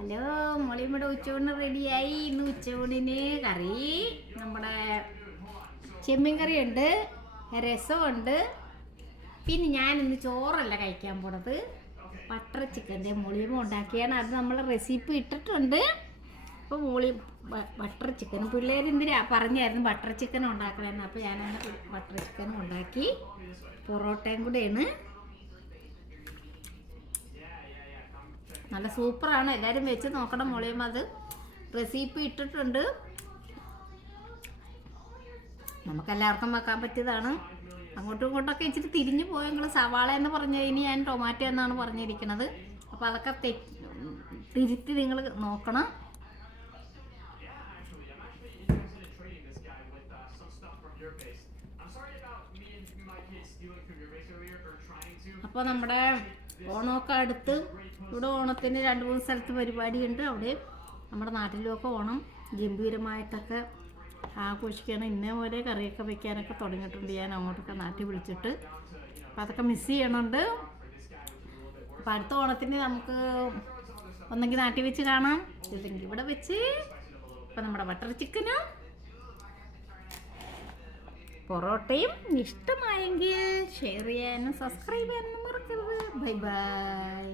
Hello, മോളിയുടെ ഉച്ചയൂണ് റെഡിയായി. ഇന്ന് ഉച്ചയൂണിന് കറി നമ്മുടെ ചെമ്മീൻ കറിയുണ്ട്, രസമുണ്ട്. പിന്നെ ഞാൻ ഇന്ന് ചോറല്ല കഴിക്കാൻ പോണത്, ബട്ടർ ചിക്കൻ്റെ മോളിയമ്മ ഉണ്ടാക്കിയാണ്. അത് നമ്മൾ റെസിപ്പി ഇട്ടിട്ടുണ്ട്. അപ്പോൾ ബട്ടർ ചിക്കൻ പിള്ളേർ എന്തിനാ പറഞ്ഞായിരുന്നു ബട്ടർ ചിക്കൻ ഉണ്ടാക്കണമെന്ന്. അപ്പോൾ ഞാനന്ന് ബട്ടർ ചിക്കൻ ഉണ്ടാക്കി. പൊറോട്ടയും കൂടെയാണ്. നല്ല സൂപ്പറാണ്, എല്ലാവരും വെച്ച് നോക്കണം. മോളിയമ്മ അത് റെസിപ്പി ഇട്ടിട്ടുണ്ട്. നമുക്കെല്ലാവർക്കും വെക്കാൻ പറ്റിയതാണ്. അങ്ങോട്ടും ഇങ്ങോട്ടൊക്കെ ഇച്ചിരി തിരിഞ്ഞു പോയെങ്കിൽ സവാള എന്ന് പറഞ്ഞു കഴിഞ്ഞാൽ ഞാൻ ടൊമാറ്റോ എന്നാണ് പറഞ്ഞിരിക്കുന്നത്. അപ്പോൾ അതൊക്കെ തിരുത്തി നിങ്ങൾ നോക്കണം. അപ്പോൾ നമ്മുടെ ഓണമൊക്കെ അടുത്ത്, ഇവിടെ ഓണത്തിന് 2-3 സ്ഥലത്ത് പരിപാടിയുണ്ട്. അവിടെ നമ്മുടെ നാട്ടിലൊക്കെ ഓണം ഗംഭീരമായിട്ടൊക്കെ ആഘോഷിക്കണം. ഇന്നേ പോലെ കറിയൊക്കെ വെക്കാനൊക്കെ തുടങ്ങിയിട്ടുണ്ട് ഞാൻ അങ്ങോട്ടൊക്കെ നാട്ടിൽ വിളിച്ചിട്ട്. അപ്പോൾ അതൊക്കെ മിസ് ചെയ്യണുണ്ട്. അപ്പോൾ അടുത്ത ഓണത്തിന് നമുക്ക് ഒന്നെങ്കിൽ നാട്ടിൽ വെച്ച് കാണാം, ഇല്ലെങ്കിൽ ഇവിടെ വെച്ച്. അപ്പോൾ നമ്മുടെ ബട്ടർ ചിക്കനും പൊറോട്ടയും ഇഷ്ടമായെങ്കിൽ ഷെയർ ചെയ്യാനും സബ്സ്ക്രൈബ് ചെയ്യാനും മറക്കരുത്. Bye bye.